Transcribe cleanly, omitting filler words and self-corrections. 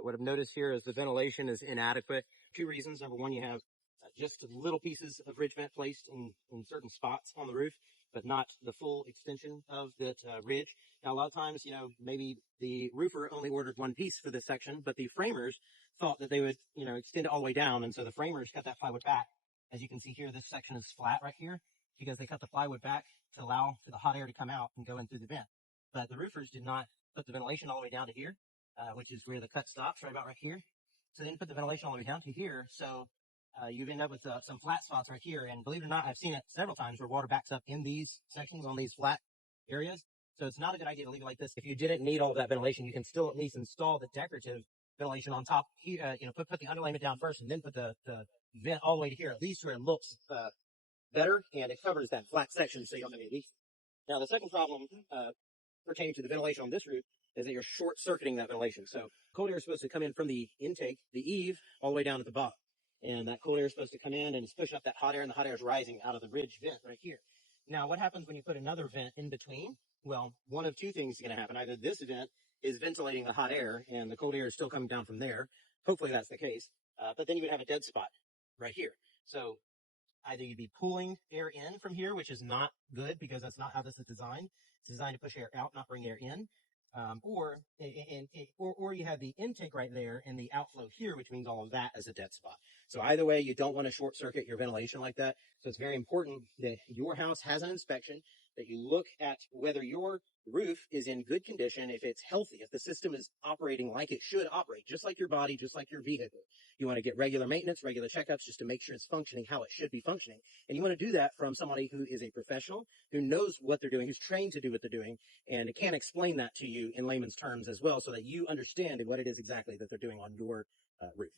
What I've noticed here is the ventilation is inadequate. Two reasons. Number one, you have just little pieces of ridge vent placed in certain spots on the roof, but not the full extension of that ridge. Now, a lot of times, maybe the roofer only ordered one piece for this section, but the framers thought that they would, extend it all the way down. And so the framers cut that plywood back. As you can see here, this section is flat right here because they cut the plywood back to allow for the hot air to come out and go in through the vent. But the roofers did not put the ventilation all the way down to here, which is where the cut stops, right about right here. So they didn't put the ventilation all the way down to here. So you've ended up with some flat spots right here. And believe it or not, I've seen it several times where water backs up in these sections on these flat areas. So it's not a good idea to leave it like this. If you didn't need all of that ventilation, you can still at least install the decorative ventilation on top here, put the underlayment down first and then put the vent all the way to here, at least where it looks better and it covers that flat section so you don't have any leaks. Now, the second problem pertaining to the ventilation on this roof is that you're short-circuiting that ventilation. So cold air is supposed to come in from the intake, the eave, all the way down to the bottom. And that cold air is supposed to come in and it's pushing up that hot air, and the hot air is rising out of the ridge vent right here. Now, what happens when you put another vent in between? Well, one of two things is going to happen. Either this vent is ventilating the hot air and the cold air is still coming down from there. Hopefully that's the case. But then you would have a dead spot right here. So either you'd be pulling air in from here, which is not good because that's not how this is designed. It's designed to push air out, not bring air in. Or you have the intake right there and the outflow here, which means all of that is a dead spot. So either way, you don't want to short circuit your ventilation like that. So it's very important that your house has an inspection, that you look at whether your roof is in good condition, if it's healthy, if the system is operating like it should operate, just like your body, just like your vehicle. You want to get regular maintenance, regular checkups just to make sure it's functioning how it should be functioning. And you want to do that from somebody who is a professional, who knows what they're doing, who's trained to do what they're doing, and can explain that to you in layman's terms as well so that you understand what it is exactly that they're doing on your roof.